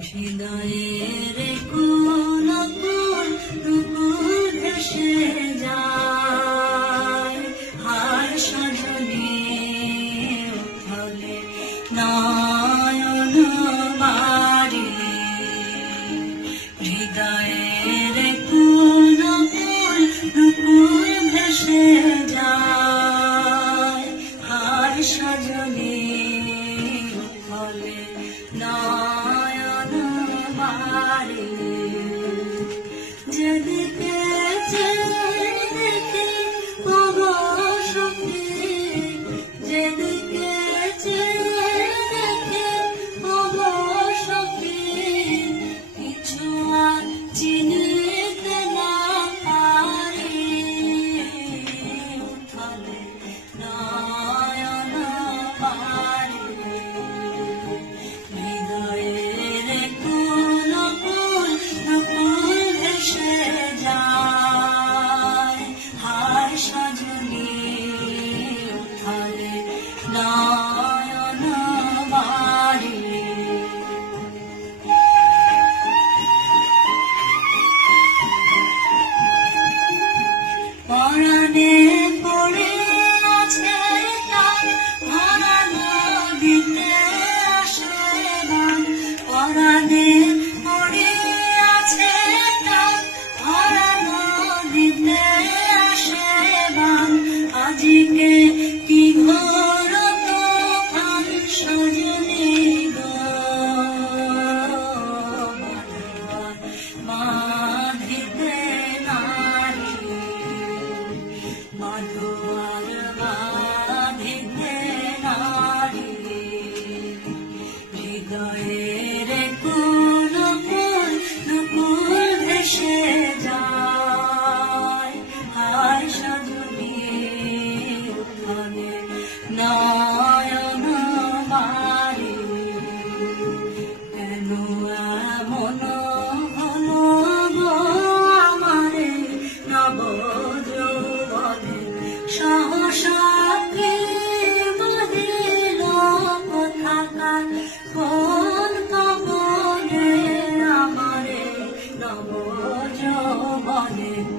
Jidai é ko. মনে পড়ে আছে তার ভরা নদীতে আসে গান। পরাণে পড়ে আছে তার ভরা নদীতে আসে গান। আজকে নব জবনে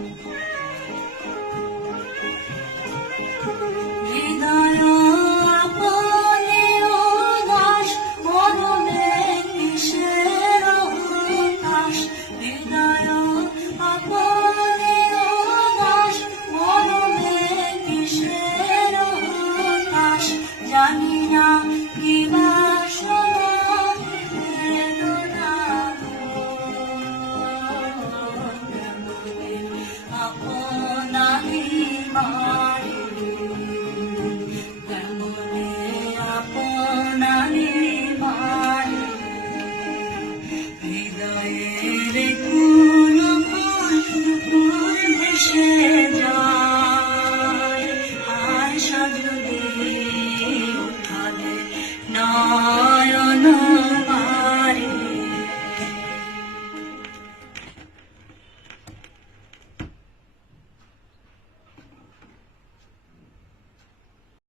Uh -oh.